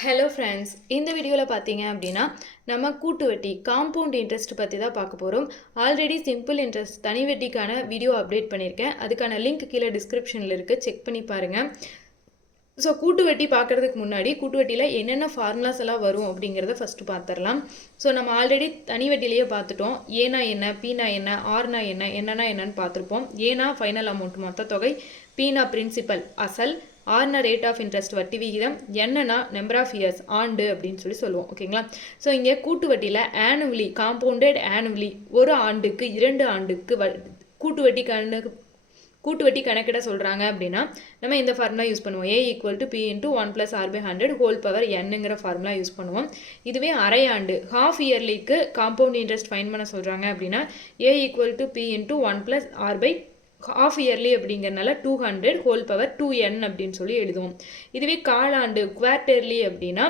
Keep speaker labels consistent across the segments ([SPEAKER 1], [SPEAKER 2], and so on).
[SPEAKER 1] Hello friends இந்த வீடியோவில் பார்த்தீங்க அப்படின்னா நம்ம கூட்டு வட்டி காம்பவுண்ட் இன்ட்ரெஸ்ட் பற்றி தான் பார்க்க போகிறோம் ஆல்ரெடி சிம்பிள் இன்ட்ரெஸ்ட் தனி வட்டிக்கான வீடியோ அப்டேட் பண்ணியிருக்கேன் அதுக்கான லிங்க் கீழே டிஸ்கிரிப்ஷனில் இருக்குது செக் பண்ணி பாருங்கள் ஸோ கூட்டு வட்டி பார்க்குறதுக்கு முன்னாடி கூட்டு வட்டியில் என்னென்ன ஃபார்முலாஸ் எல்லாம் வரும் அப்படிங்கிறத ஃபஸ்ட்டு பார்த்துடலாம் ஸோ நம்ம ஆல்ரெடி தனி வட்டிலேயே பார்த்துட்டோம் ஏனா என்ன பீனா என்ன ஆர்னா என்ன என்னன்னா என்னன்னு பார்த்துருப்போம் ஏனா ஃபைனல் அமௌண்ட் மொத்த தொகை பீனா பிரின்சிபல் அசல். ஆர்னா ரேட் ஆஃப் இன்ட்ரெஸ்ட் வட்டி விகிதம் என்னன்னா நம்பர் ஆஃப் இயர்ஸ் ஆண்டு அப்படின்னு சொல்லி சொல்லுவோம் ஓகேங்களா ஸோ இங்கே கூட்டு வட்டியில் ஆனுவலி காம்பவுண்டட் ஆனுவலி ஒரு ஆண்டுக்கு இரண்டு ஆண்டுக்கு வ கூட்டு வட்டி கணக்கு கூட்டு வட்டி கணக்கிட சொல்கிறாங்க அப்படின்னா நம்ம இந்த ஃபார்முலா யூஸ் பண்ணுவோம். A equal to P into one plus R by hundred whole power என்னங்கிற ஃபார்முலா யூஸ் பண்ணுவோம். இதுவே அரை ஆண்டு ஹாஃப் இயர்லிக்கு காம்பவுண்ட் இன்ட்ரெஸ்ட் ஃபைன் பண்ண சொல்கிறாங்க அப்படின்னா A equal to P into one plus R by half yearly அப்படிங்கிறனால two hundred whole power two N அப்படின்னு சொல்லி எழுதுவோம். இதுவே காலாண்டு குவார்டர்லி அப்படின்னா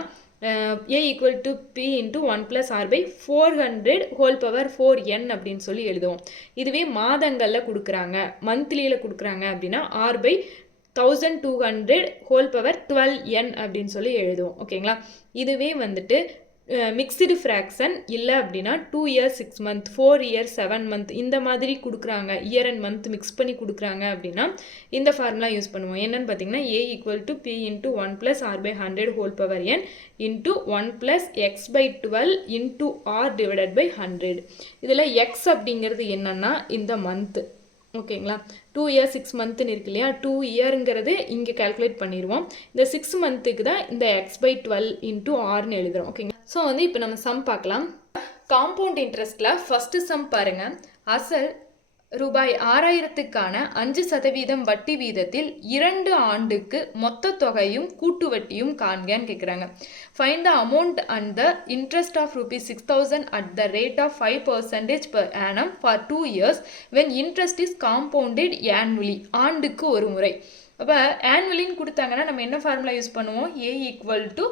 [SPEAKER 1] A equal to P into one plus R by four hundred whole power four N அப்படின்னு சொல்லி எழுதுவோம். இதுவே மாதங்களில் கொடுக்குறாங்க மந்த்லியில் கொடுக்குறாங்க அப்படின்னா R by thousand two hundred whole power twelve N அப்படின்னு சொல்லி எழுதுவோம். ஓகேங்களா இதுவே வந்துட்டு மிக்ஸ்டு ஃப்ராக்ஷன் இல்லை அப்படின்னா two years six month four year seven month இந்த மாதிரி கொடுக்குறாங்க. இயர் அண்ட் மந்த் மிக்ஸ் பண்ணி கொடுக்குறாங்க அப்படின்னா இந்த ஃபார்முலா யூஸ் பண்ணுவோம். என்னென்னு பார்த்தீங்கன்னா A equal to P into one plus R by hundred whole power N into one plus X by twelve into R divided by hundred இதில் எக்ஸ் அப்படிங்கிறது என்னென்னா இந்த மந்த்து ஓகேங்களா? டூ இயர் சிக்ஸ் மந்த்துன்னு இருக்கு இல்லையா? டூ இயருங்கிறது இங்கே கால்குலேட் பண்ணிடுவோம் இந்த சிக்ஸ் மந்த்துக்கு தான் இந்த எக்ஸ் பை டுவெல் இன்ட்டு ஆர்னு எழுதுகிறோம் ஓகேங்களா? ஸோ வந்து இப்போ நம்ம சம் பார்க்கலாம். காம்பவுண்ட் இன்ட்ரெஸ்ட்டில் ஃபஸ்ட்டு சம் பாருங்கள் அசல் ரூபாய் ஆறாயிரத்துக்கான அஞ்சு சதவீதம் வட்டி வீதத்தில் இரண்டு ஆண்டுக்கு மொத்த தொகையும் கூட்டு வட்டியும் காண்கன்னு கேட்குறாங்க find the amount and the interest of rupees six thousand at the rate of five percentage per annum for two years when interest is compounded annually ஆண்டுக்கு ஒரு முறை. அப்போ ஆன்வலின்னு கொடுத்தாங்கன்னா நம்ம என்ன ஃபார்முலா யூஸ் பண்ணுவோம்? A equal to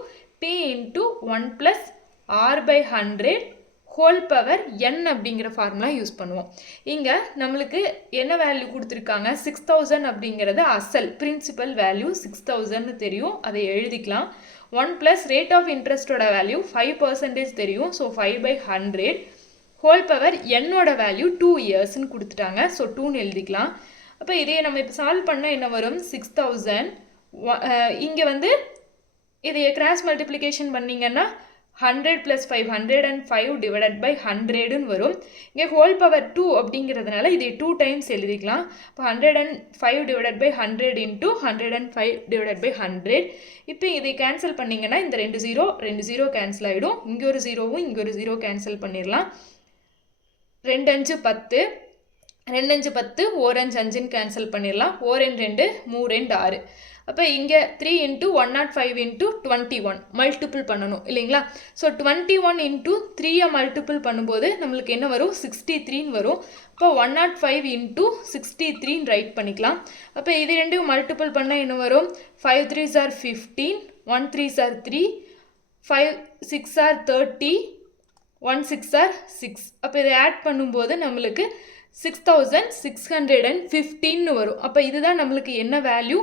[SPEAKER 1] P into one plus R by hundred whole power N அப்படிங்கிற formula use பண்ணுவோம். இங்கே நம்மளுக்கு என்ன வேல்யூ கொடுத்துருக்காங்க? சிக்ஸ் தௌசண்ட் அப்படிங்கிறது அசல் பிரின்சிபல் வேல்யூ சிக்ஸ் தௌசண்ட்னு தெரியும். அதை எழுதிக்கலாம். ஒன் ப்ளஸ் ரேட் ஆஃப் இன்ட்ரெஸ்டோட வேல்யூ ஃபைவ் பர்சன்டேஜ் தெரியும். So five by hundred whole power என்னோட வேல்யூ டூ இயர்ஸ்ன்னு கொடுத்துட்டாங்க. ஸோ டூன்னு எழுதிக்கலாம். அப்போ இதே நம்ம இப்போ சால்வ் பண்ணால் என்ன வரும்? சிக்ஸ் தௌசண்ட் இங்கே வந்து இதையை கிராஸ் மல்டிப்ளிகேஷன் பண்ணிங்கன்னா hundred plus five hundred and five divided by ஹண்ட்ரடுன்னு வரும். இங்கே ஹோல் பவர் டூ அப்படிங்கிறதுனால இதை டூ டைம்ஸ் எழுதிக்கலாம். இப்போ hundred and five divided by hundred into hundred and five divided by hundred இப்போ இதை கேன்சல் பண்ணிங்கன்னா இந்த ரெண்டு ஜீரோ ரெண்டு ஜீரோ கேன்சல் ஆகிடும் இங்கே ஒரு ஜீரோவும் இங்கே ஒரு ஜீரோ கேன்சல் பண்ணிடலாம். ரெண்டு அஞ்சு பத்து ரெண்டஞ்சு பத்து ஓரஞ்சு அஞ்சுன்னு கேன்சல் பண்ணிடலாம். ஓரெண்டு ரெண்டு மூ ரெண்டு ஆறு. அப்போ இங்கே three into one not five into twenty one multiple பண்ணணும் இல்லைங்களா? ஸோ டுவெண்ட்டி ஒன் இன்ட்டு த்ரீயை மல்டிபிள் பண்ணும்போது நம்மளுக்கு என்ன வரும்? சிக்ஸ்டி த்ரீன்னு வரும். இப்போ one not five into sixty த்ரீன்னு ரைட் பண்ணிக்கலாம். அப்போ இது ரெண்டும் மல்டிபிள் பண்ணால் என்ன வரும்? Five three are fifteen one three are three five six are thirty one six are six அப்போ இதை ஆட் பண்ணும்போது நம்மளுக்கு six thousand six hundred and ஃபிஃப்டின்னு வரும். அப்போ இதுதான் நம்மளுக்கு என்ன வேல்யூ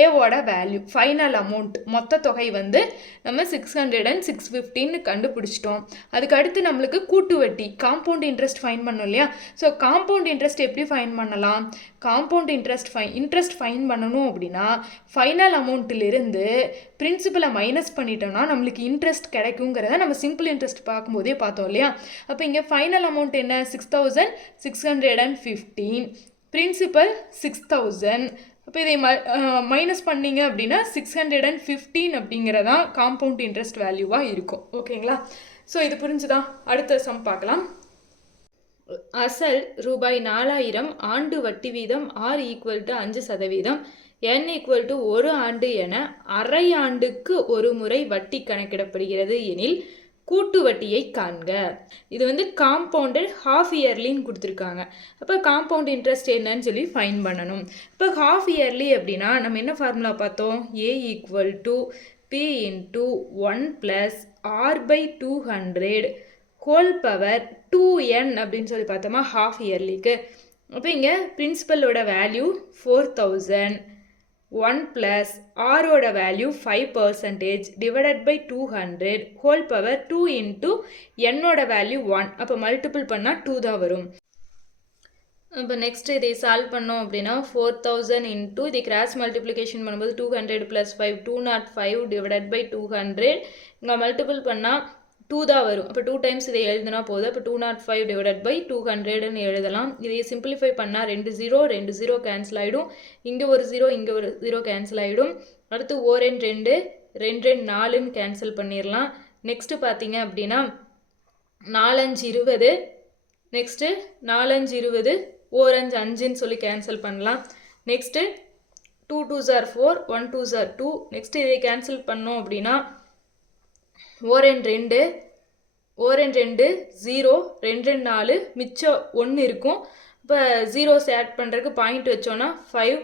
[SPEAKER 1] ஏவோட வேல்யூ ஃபைனல் அமௌண்ட் மொத்த தொகை வந்து நம்ம சிக்ஸ் ஹண்ட்ரட் அண்ட் சிக்ஸ் ஃபிஃப்டின்னு கண்டுபிடிச்சிட்டோம். அதுக்கு அடுத்து நம்மளுக்கு கூட்டு வட்டி காம்பவுண்ட் இன்ட்ரெஸ்ட் ஃபைன் பண்ணோம் இல்லையா? ஸோ காம்பவுண்ட் இன்ட்ரெஸ்ட் எப்படி ஃபைன் பண்ணலாம்? Compound interest find interest find பண்ணணும் அப்படின்னா ஃபைனல் அமௌண்ட்டிலிருந்து பிரின்சிபலை மைனஸ் பண்ணிட்டோம்னா நம்மளுக்கு இன்ட்ரெஸ்ட் கிடைக்குங்கிறத நம்ம சிம்பிள் இன்ட்ரெஸ்ட் பார்க்கும்போதே பார்த்தோம் இல்லையா? அப்போ இங்கே ஃபைனல் அமௌண்ட் என்ன? Six thousand six hundred and fifteen principal six thousand அப்போ இதை ம மைனஸ் பண்ணிங்க அப்படின்னா சிக்ஸ் ஹண்ட்ரட் அண்ட் ஃபிஃப்டீன் அப்படிங்கிறதான் காம்பவுண்ட் இன்ட்ரெஸ்ட் வேல்யூவாக இருக்கும். ஓகேங்களா ஸோ இது புரிஞ்சுதான் அடுத்த சம் பார்க்கலாம். அசல் ரூபாய் நாலாயிரம் ஆண்டு வட்டி வீதம் ஆர் ஈக்குவல் டு அஞ்சு சதவீதம். என் ஈக்குவல் டு ஒரு ஆண்டு என அரை ஆண்டுக்கு ஒரு முறை வட்டி கணக்கிடப்படுகிறது எனில் கூட்டு வட்டியை காண்க. இது வந்து காம்பவுண்டட் ஹாஃப் இயர்லின்னு கொடுத்துருக்காங்க. அப்போ காம்பவுண்ட் இன்ட்ரெஸ்ட் என்னன்னு சொல்லி ஃபைன் பண்ணணும். இப்போ ஹாஃப் இயர்லி அப்படின்னா நம்ம என்ன ஃபார்முலா பார்த்தோம்? A equal to P into one plus R by two hundred whole power two N அப்படின்னு சொல்லி பார்த்தோமா? ஹாஃப் இயர்லிக்கு அப்போ இங்கே பிரின்சிபலோட value four thousand one plus ஆரோட value five percentage divided by two hundred whole power two into என்னோட value one அப்போ multiple பண்ணால் டூ தான் வரும். இப்போ நெக்ஸ்ட் இதை சால்வ் பண்ணோம் அப்படின்னா ஃபோர் தௌசண்ட் இன்ட்டு இதை கிராஸ் மல்டிப்ளிகேஷன் பண்ணும்போது two hundred plus five two not five divided by two hundred இங்கே மல்டிபிள் பண்ணால் டூ தான் வரும். அப்போ டூ டைம்ஸ் இதை எழுதினா போதும். அப்போ two not five divided by two ஹண்ட்ரட்னு எழுதலாம். இதை சிம்பிளிஃபை பண்ணால் ரெண்டு ஜீரோ ரெண்டு ஜீரோ கேன்சல் ஆகிடும் இங்கே ஒரு ஜீரோ இங்கே ஒரு ஜீரோ கேன்சல் ஆகிடும் அடுத்து ஓர் ரெண்டு ரெண்டு ரெண்டு ரெண்டு நாலுன்னு கேன்சல் பண்ணிடலாம் நெக்ஸ்ட்டு பார்த்தீங்க அப்படின்னா நாலஞ்சு இருபது நெக்ஸ்ட்டு நாலஞ்சு இருபது ஓரஞ்சு அஞ்சுன்னு சொல்லி கேன்சல் பண்ணலாம். Next two two are four one two are two next இதை கேன்சல் பண்ணோம் அப்படின்னா ஓரன் ரெண்டு ஓரன் ரெண்டு ஜீரோ ரெண்டு ரெண்டு நாலு மிச்சம் ஒன்று இருக்கும். இப்போ ஜீரோஸ் ஆட் பண்ணுறதுக்கு பாயிண்ட் வச்சோன்னா ஃபைவ்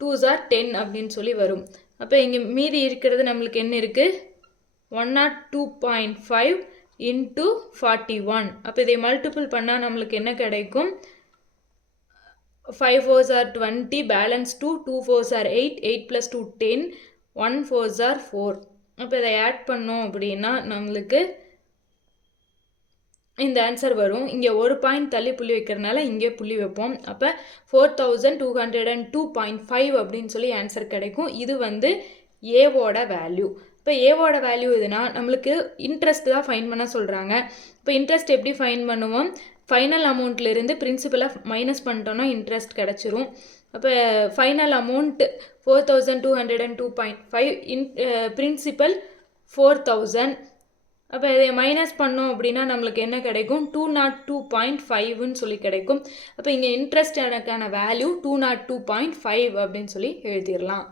[SPEAKER 1] டூ ஜார் டென் அப்படின்னு சொல்லி வரும். அப்போ இங்கே மீதி இருக்கிறது நம்மளுக்கு என்ன இருக்குது one not two point five into forty one அப்போ இதை மல்டிபிள் பண்ணால் நம்மளுக்கு என்ன கிடைக்கும்? Five fours are twenty balance two two fours are eight eight plus two ten one fours are four அப்போ இதை ஆட் பண்ணோம் அப்படின்னா நம்மளுக்கு இந்த ஆன்சர் வரும். இங்கே ஒரு பாயிண்ட் தள்ளி புள்ளி வைக்கிறனால இங்கே புள்ளி வைப்போம். அப்போ four thousand two hundred and two point five அப்படின்னு சொல்லி ஆன்சர் கிடைக்கும். இது வந்து ஏவோட வேல்யூ இப்போ ஏவோட வேல்யூ எதுனா நம்மளுக்கு இன்ட்ரெஸ்ட் தான் ஃபைன் பண்ண சொல்கிறாங்க இப்போ இன்ட்ரெஸ்ட் எப்படி ஃபைன் பண்ணுவோம்? ஃபைனல் அமௌண்ட்லேருந்து பிரின்சிபலாக மைனஸ் பண்ணிட்டோன்னா இன்ட்ரெஸ்ட் கிடச்சிரும். அப்போ final amount four thousand two hundred and two point five in principal four thousand அப்போ இதை மைனஸ் பண்ணோம் அப்படின்னா நம்மளுக்கு என்ன கிடைக்கும்? டூ நாட் டூ பாயிண்ட் ஃபைவ்னு சொல்லி கிடைக்கும். அப்போ இங்கே இன்ட்ரெஸ்ட் எனக்கான value two not two point five அப்படின்னு சொல்லி எழுதிடலாம்.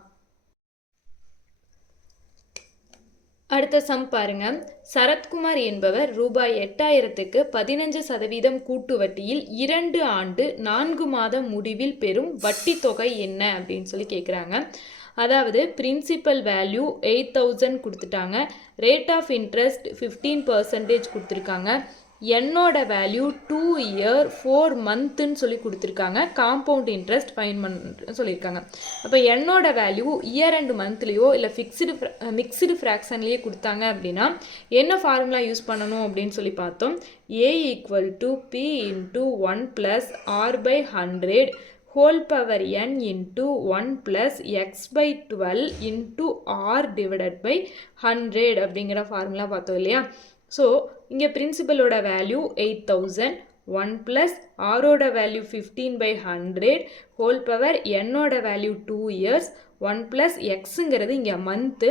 [SPEAKER 1] அடுத்த சம் பாருங்க. சரத்குமார் என்பவர் ரூபாய் எட்டாயிரத்துக்கு பதினஞ்சு சதவீதம் கூட்டு வட்டியில் இரண்டு ஆண்டு நான்கு மாதம் முடிவில் பெறும் வட்டி தொகை என்ன அப்படின்னு சொல்லி கேட்குறாங்க அதாவது பிரின்சிபல் வேல்யூ எயிட் தௌசண்ட் கொடுத்துட்டாங்க. Rate of interest fifteen percentage கொடுத்துருக்காங்க. என்னோட வேல்யூ டூ இயர் ஃபோர் மந்த்துன்னு சொல்லி கொடுத்துருக்காங்க. காம்பவுண்ட் இன்ட்ரெஸ்ட் ஃபைன் பண்ணுன்னு சொல்லியிருக்காங்க. அப்போ என்னோட வேல்யூ இயர் அண்ட் மந்த்லேயோ இல்லை ஃபிக்ஸ்டு மிக்ஸ்டு ஃப்ராக்ஷன்லேயே கொடுத்தாங்க அப்படின்னா என்ன ஃபார்முலா யூஸ் பண்ணணும் அப்படின்னு சொல்லி பார்த்தோம். A equal to P into one plus R by hundred whole power N into one plus X by twelve into R divided by hundred அப்படிங்கிற formula பார்த்தோம் இல்லையா? ஸோ இங்கே பிரின்சிபலோட value eight thousand one plus ஆரோட value fifteen by hundred whole power என்னோட value two years one plus எக்ஸுங்கிறது இங்கே month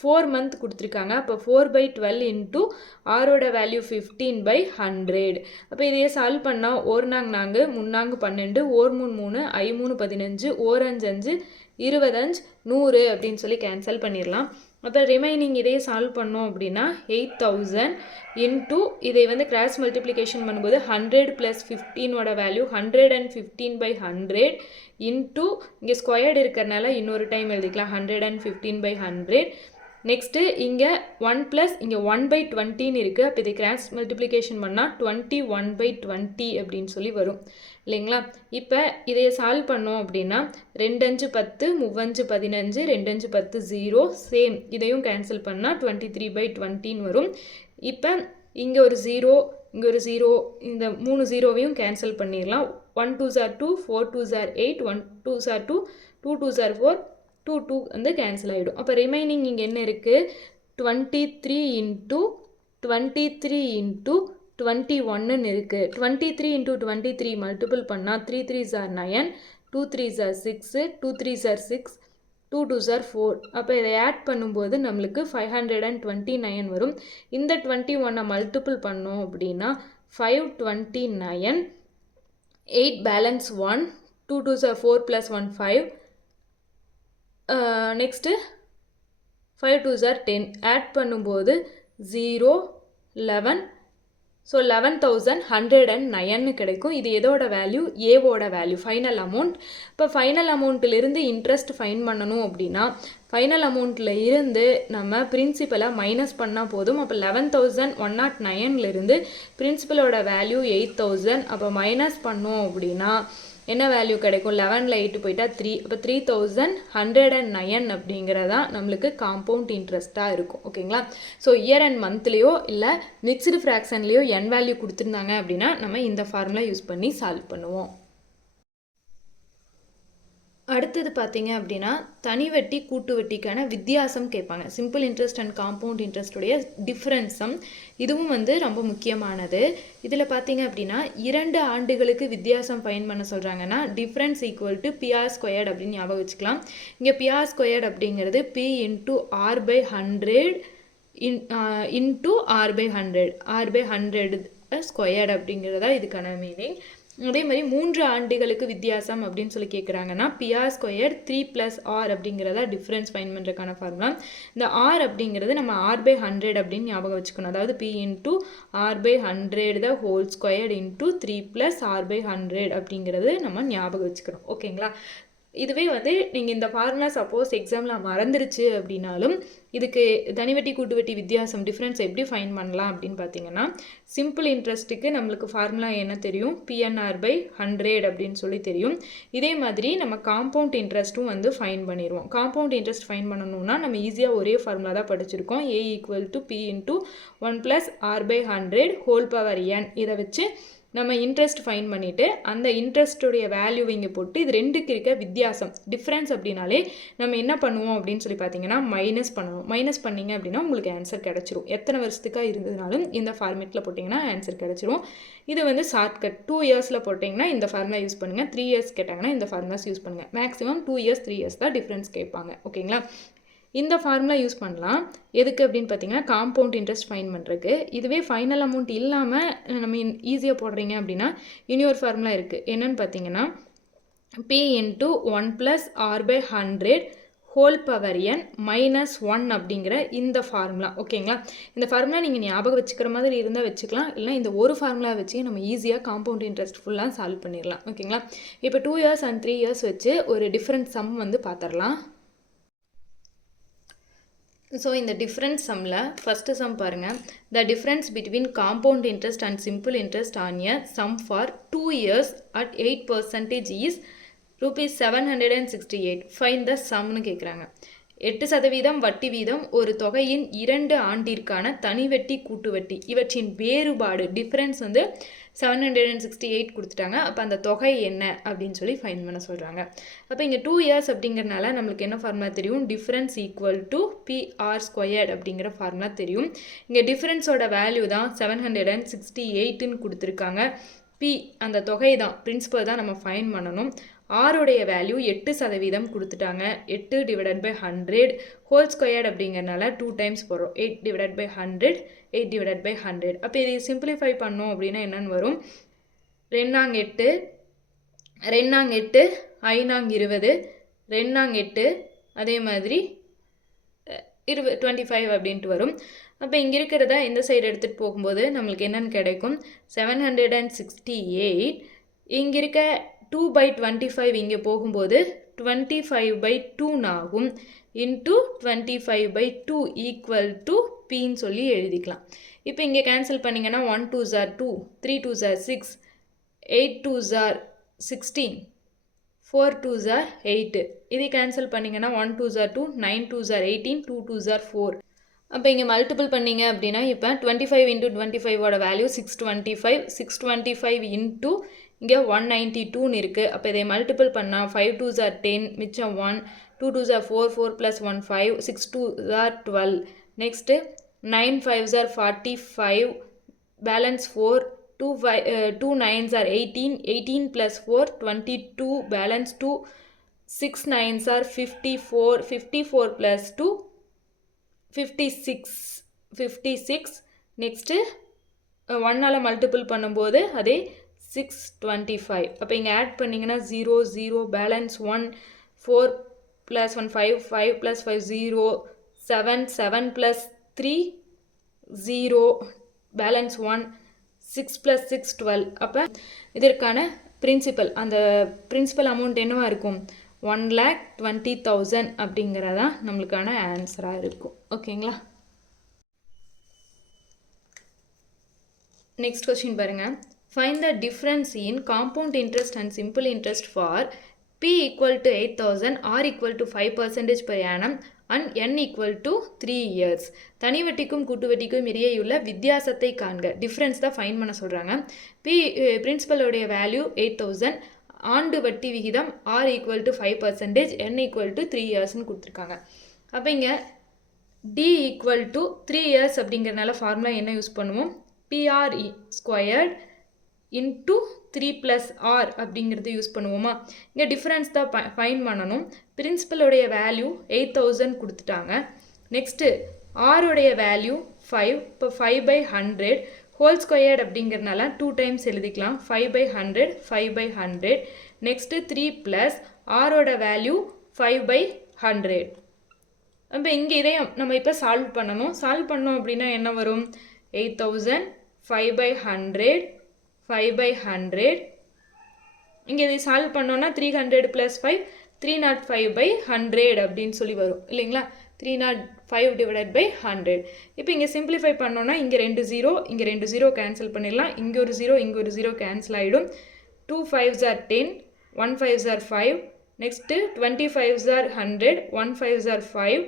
[SPEAKER 1] four month கொடுத்துருக்காங்க. அப்போ four by twelve into ஆரோட வேல்யூ ஃபிஃப்டீன் பை ஹண்ட்ரட் அப்போ இதையே சால்வ் பண்ணால் ஒரு நாங் நான்கு முன்னாங்கு பன்னெண்டு ஓர் மூணு மூணு ஐ மூணு பதினஞ்சு ஓர் அஞ்சு அஞ்சு இருபதஞ்சு நூறு அப்படின்னு சொல்லி கேன்சல் பண்ணிடலாம் அப்போ ரிமைனிங் இதையே சால்வ் பண்ணோம் அப்படின்னா எயிட் தௌசண்ட் இன்டூ இதை வந்து கிராஸ் மல்டிப்ளிகேஷன் பண்ணும்போது hundred plus ஃபிஃப்டீனோட value hundred and fifteen by hundred into இங்கே ஸ்கொயர்டு இருக்கிறனால இன்னொரு டைம் எழுதிக்கலாம் hundred and fifteen by hundred next இங்கே ஒன் ப்ளஸ் இங்கே ஒன் பை டுவெண்ட்டின்னு இருக்குது அப்போ இதை கிராஸ் மல்டிப்ளிகேஷன் பண்ணால் டுவெண்ட்டி ஒன் பை டுவெண்ட்டி அப்படின்னு சொல்லி வரும். இல்லைங்களா? இப்போ இதை சால்வ் பண்ணோம் அப்படின்னா ரெண்டஞ்சு பத்து மூவஞ்சு பதினஞ்சு ரெண்டஞ்சு பத்து ஜீரோ சேம் இதையும் கேன்சல் பண்ணால் டுவெண்ட்டி த்ரீ பை டுவெண்ட்டின்னு வரும். இப்போ இங்கே ஒரு ஜீரோ இங்கே ஒரு ஜீரோ இந்த மூணு ஜீரோவையும் கேன்சல் பண்ணிடலாம். One two are two four two are eight one two are two two two are four two two வந்து கேன்சல் ஆகிடும் அப்போ ரிமைனிங் இங்கே என்ன இருக்குது twenty three into twenty three into twenty ஒன்னுன்னு இருக்குது twenty three into twenty three multiple பண்ணால் three three are nine two three are six two three are six two two are four அப்போ இதை add பண்ணும்போது நம்மளுக்கு five hundred and twenty nine வரும். இந்த twenty ஒன்னை multiple பண்ணோம் அப்படின்னா five twenty nine eight balance one two two are four plus one five next five two are ten add பண்ணும்போது zero eleven so eleven thousand hundred and நயன்னு கிடைக்கும். இது எதோட வேல்யூ ஏவோட வேல்யூ ஃபைனல் அமௌண்ட் இப்போ ஃபைனல் அமௌண்ட்டிலிருந்து இன்ட்ரெஸ்ட் ஃபைன் பண்ணணும் அப்படின்னா ஃபைனல் அமௌண்ட்டில் இருந்து நம்ம பிரின்சிபலை மைனஸ் பண்ணால் போதும். அப்போ லெவன் தௌசண்ட் ஒன் நாட் நைன்லேருந்து பிரின்சிபலோட வேல்யூ எயிட் தௌசண்ட் அப்போ மைனஸ் பண்ணோம் அப்படின்னா என்ன வேல்யூ கிடைக்கும்? லெவனில் எயிட்டு போயிட்டால் த்ரீ அப்போ three thousand hundred and nine அப்படிங்கிறதா நம்மளுக்கு காம்பவுண்ட் இன்ட்ரெஸ்ட்டாக இருக்கும். ஓகேங்களா ஸோ இயர் அண்ட் மந்த்லேயோ இல்லை மிக்ஸ்டு ஃப்ராக்ஷன்லேயோ என் வேல்யூ கொடுத்துருந்தாங்க அப்படின்னா நம்ம இந்த ஃபார்முலா யூஸ் பண்ணி சால்வ் பண்ணுவோம். அடுத்தது பார்த்தீங்க அப்படின்னா தனி வட்டி கூட்டு வட்டிக்கான வித்தியாசம் கேட்பாங்க. சிம்பிள் இன்ட்ரெஸ்ட் அண்ட் காம்பவுண்ட் இன்ட்ரெஸ்ட்டுடைய டிஃப்ரென்ஸும் இதுவும் வந்து ரொம்ப முக்கியமானது. இதில் பார்த்தீங்க அப்படின்னா இரண்டு ஆண்டுகளுக்கு வித்தியாசம் பயன் பண்ண சொல்கிறாங்கன்னா difference equal to PR squared அப்படின்னு ஞாபகம் வச்சுக்கலாம். இங்கே பிஆர் ஸ்கொயர்ட் அப்படிங்கிறது P into R by hundred in into R by hundred R by hundred squared அப்படிங்கிறதா இதுக்கான மீனிங் அதே மாதிரி மூன்று ஆண்டுகளுக்கு வித்தியாசம் அப்படின்னு சொல்லி கேட்குறாங்கன்னா PR square three plus R அப்படிங்கிறதா டிஃப்ரென்ஸ் ஃபைன் பண்ணுறதுக்கான ஃபார்முலா இந்த ஆர் அப்படிங்கிறது நம்ம ஆர் பை ஹண்ட்ரட் அப்படின்னு ஞாபகம் வச்சுக்கணும். அதாவது P into R by hundred the whole square into three plus R by hundred அப்படிங்கிறது நம்ம ஞாபகம் வச்சுக்கணும். ஓகேங்களா இதுவே வந்து நீங்கள் இந்த ஃபார்முலா சப்போஸ் எக்ஸாமில் மறந்துருச்சு அப்படின்னாலும் இதுக்கு தனிவட்டி கூட்டுவட்டி வித்தியாசம் டிஃப்ரென்ஸ் எப்படி ஃபைன் பண்ணலாம் அப்படின்னு பார்த்தீங்கன்னா சிம்பிள் இன்ட்ரெஸ்ட்டுக்கு நம்மளுக்கு ஃபார்முலா என்ன தெரியும்? பிஎன்ஆர் பை ஹண்ட்ரட் அப்படின்னு சொல்லி தெரியும். இதே மாதிரி நம்ம காம்பவுண்ட் இன்ட்ரெஸ்ட்டும் வந்து ஃபைன் பண்ணிடுவோம் காம்பவுண்ட் இன்ட்ரெஸ்ட் ஃபைன் பண்ணணும்னா நம்ம ஈஸியாக ஒரே ஃபார்முலா தான் படிச்சிருக்கோம். A equal to P into one plus R by hundred whole power N இதை வச்சு நம்ம இன்ட்ரெஸ்ட் ஃபைன் பண்ணிவிட்டு அந்த இன்ட்ரெஸ்ட்டுடைய வேல்யூ இங்கே போட்டு இது ரெண்டுக்கு இருக்க வித்தியாசம் டிஃப்ரென்ஸ் அப்படின்னாலே நம்ம என்ன பண்ணுவோம் அப்படின்னு சொல்லி பார்த்தீங்கன்னா மைனஸ் பண்ணணும் மைனஸ் பண்ணிங்க அப்படின்னா உங்களுக்கு ஆன்சர் கிடச்சிரும். எத்தனை வருஷத்துக்காக இருந்ததுனாலும் இந்த ஃபார்மேட்டில் போட்டிங்கன்னா ஆன்சர் கிடச்சிரும். இது வந்து ஷார்ட்கட் டூ இயர்ஸில் போட்டிங்கன்னா இந்த ஃபார்முலா யூஸ் பண்ணுங்கள் த்ரீ இயர்ஸ் கேட்டாங்கன்னா இந்த ஃபார்முலாஸ் யூஸ் பண்ணுங்கள் maximum two years three years தான் டிஃப்ரென்ஸ் கேட்பாங்க. ஓகேங்களா இந்த ஃபார்முலா யூஸ் பண்ணலாம். எதுக்கு அப்படின்னு பார்த்தீங்கன்னா காம்பவுண்ட் இன்ட்ரெஸ்ட் ஃபைன் பண்ணுறதுக்கு இதுவே ஃபைனல் அமௌண்ட் இல்லாமல் நம்ம ஈஸியாக போடுறீங்க அப்படின்னா இன்னொரு ஃபார்முலா இருக்குது என்னென்னு பார்த்தீங்கன்னா P into one plus R by hundred whole power N minus one அப்படிங்கிற இந்த ஃபார்முலா ஓகேங்களா இந்த ஃபார்முலா நீங்கள் ஞாபகம் வச்சுக்கிற மாதிரி இருந்தால் வச்சுக்கலாம். இல்லைனா இந்த ஒரு ஃபார்முலா வச்சு நம்ம ஈஸியாக காம்பவுண்ட் இன்ட்ரெஸ்ட் ஃபுல்லாக சால்வ் பண்ணிடலாம். ஓகேங்களா இப்போ two years and three years வச்சு ஒரு டிஃப்ரெண்ட் சம் வந்து பார்த்துடலாம் ஸோ இந்த டிஃப்ரென்ஸ் சம்மில் ஃபஸ்ட்டு சம் பாருங்கள் the difference between compound interest and simple interest on a sum for two years at eight percentage is rupees seven hundred and sixty eight find the சம்னு கேட்குறாங்க எட்டு சதவீதம் வட்டி வீதம் ஒரு தொகையின் இரண்டு ஆண்டிற்கான தனி வட்டி கூட்டு வட்டி. இவற்றின் வேறுபாடு டிஃப்ரென்ஸ் வந்து seven hundred and sixty eight கொடுத்துட்டாங்க. அப்போ அந்த தொகை என்ன அப்படின்னு சொல்லி ஃபைன் பண்ண சொல்கிறாங்க அப்போ இங்கே டூ இயர்ஸ் அப்படிங்கிறனால நம்மளுக்கு என்ன ஃபார்முலா தெரியும்? Difference equal to PR squared அப்படிங்கிற ஃபார்முலா தெரியும். இங்கே டிஃப்ரென்ஸோட வேல்யூ தான் செவன் ஹண்ட்ரட் அண்ட் சிக்ஸ்டி எயிட்டுன்னு கொடுத்துருக்காங்க. பி அந்த தொகை தான் பிரின்சிபல் தான் நம்ம ஃபைன் பண்ணணும். ஆருடைய வேல்யூ எட்டு சதவீதம் கொடுத்துட்டாங்க. எட்டு divided by hundred whole squared அப்படிங்கிறனால டூ டைம்ஸ் போடுறோம் eight divided by hundred eight divided by hundred அப்போ இதை சிம்பிளிஃபை பண்ணோம் அப்படின்னா என்னென்னு வரும்? ரெண்டாங் எட்டு ரெண்டாங் எட்டு ஐநாங் இருபது ரெண்டாங் எட்டு அதே மாதிரி இருபது டுவெண்ட்டி ஃபைவ் அப்படின்ட்டு வரும். அப்போ இங்கே இருக்கிறத இந்த சைடு எடுத்துகிட்டு போகும்போது நம்மளுக்கு என்னென்னு கிடைக்கும்? Seven hundred and sixty eight இங்கே இருக்க டூ பை டுவெண்ட்டி ஃபைவ் இங்கே போகும்போது டுவெண்ட்டி ஃபைவ் பை டூன் ஆகும் into twenty five by two equal to பின்னு சொல்லி எழுதிக்கலாம் இப்போ இங்கே கேன்சல் பண்ணிங்கன்னா one two jar two three two jar six eight two jar sixteen four two jar eight இதை கேன்சல் பண்ணிங்கன்னா one two jar two nine two jar eighteen two two jar four அப்போ இங்கே multiple பண்ணிங்க அப்படின்னா இப்போ twenty five into twenty ஃபைவோட value six twenty five six twenty five into இங்கே one ninety டூன்னு இருக்குது அப்போ இதை மல்டிபிள் பண்ணால் ஃபைவ் டூ ஜார் டென் மிச்சம் one two two jar four four plus one five six two jar twelve next nine fives are forty five balance four two five two nines are eighteen eighteen plus four twenty two balance two six nines are fifty four fifty four plus two fifty six fifty six next ஒன்னால் multiple பண்ணும்போது அதே six twenty five அப்போ இங்கே add பண்ணிங்கன்னா zero zero balance one four plus one five five plus five zero seven seven plus three zero balance one six plus six twelve அப்போ இதற்கான principal அந்த principal amount என்னவாக இருக்கும்? ஒன் லேக் டுவெண்ட்டி தௌசண்ட் அப்படிங்கிறதான் நம்மளுக்கான ஆன்சராக இருக்கும். ஓகேங்களா நெக்ஸ்ட் கொஸ்டின் பாருங்கள் Find the difference in compound interest and simple interest for P equal to 8000, R equal to 5 percentage per annum and N equal to three years தனி வட்டிக்கும் கூட்டு வட்டிக்கும் இடையேயுள்ள வித்தியாசத்தை காண்க. டிஃப்ரென்ஸ் தான் ஃபைன் பண்ண சொல்கிறாங்க பி பிரின்ஸிபலோடைய வேல்யூ எயிட் தௌசண்ட் ஆண்டு வட்டி விகிதம் R equal to five percentage N equal to three இயர்ஸ்னு கொடுத்துருக்காங்க. அப்போ இங்கே T equal to three years அப்படிங்கிறனால ஃபார்முலா என்ன யூஸ் பண்ணுவோம்? PR squared into three plus R அப்படிங்கிறது யூஸ் பண்ணுவோமா? இங்கே டிஃப்ரென்ஸ் தான் ஃபைன் பண்ணணும். பிரின்சிபலுடைய வேல்யூ எயிட் தௌசண்ட் கொடுத்துட்டாங்க. நெக்ஸ்ட்டு ஆருடைய வேல்யூ ஃபைவ் இப்போ five by hundred whole squared அப்படிங்கிறனால டூ டைம்ஸ் எழுதிக்கலாம். Five by hundred five by hundred next three plus ஆரோட வேல்யூ ஃபைவ் பை ஹண்ட்ரட் இப்போ இங்கே இதே நம்ம இப்போ சால்வ் பண்ணணும். சால்வ் பண்ணோம் அப்படின்னா என்ன வரும்? Eight thousand five by hundred five by hundred இங்கே இதை சால்வ் பண்ணோன்னா three hundred plus five three not five by hundred அப்படின்னு சொல்லி வரும். இல்லைங்களா? Three not five divided by hundred இப்போ இங்கே சிம்பிளிஃபை பண்ணோன்னா இங்கே ரெண்டு ஜீரோ இங்கே ரெண்டு ஜீரோ கேன்சல் பண்ணிடலாம். இங்கே ஒரு ஜீரோ இங்கே ஒரு ஜீரோ கேன்சல் ஆகிடும் two five are ten one five are five next twenty five are hundred one five are five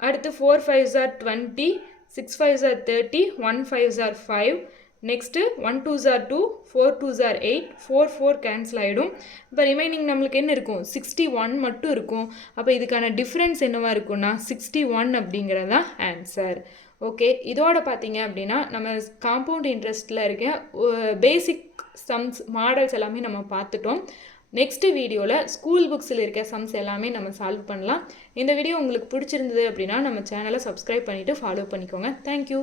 [SPEAKER 1] அடுத்து four five are twenty six five are thirty one five are five next one two are two four two are eight four four cancel ஆகிடும் இப்போ remaining நம்மளுக்கு என்ன இருக்கும்? Sixty one மட்டும் இருக்கும். அப்போ இதுக்கான டிஃப்ரென்ஸ் என்னவாக இருக்கும்னா சிக்ஸ்டி ஒன் அப்படிங்கிறது தான் ஆன்சர் ஓகே இதோட பார்த்தீங்க அப்படின்னா நம்ம காம்பவுண்ட் இன்ட்ரெஸ்ட்டில் இருக்க பேசிக் சம்ஸ் மாடல்ஸ் எல்லாமே நம்ம பார்த்துட்டோம் நெக்ஸ்ட்டு வீடியோவில் ஸ்கூல் புக்ஸில் இருக்க சம்ஸ் எல்லாமே நம்ம சால்வ் பண்ணலாம். இந்த வீடியோ உங்களுக்கு பிடிச்சிருந்தது அப்படின்னா நம்ம சேனலை சப்ஸ்கிரைப் பண்ணிவிட்டு ஃபாலோ பண்ணிக்கோங்க. தேங்க்யூ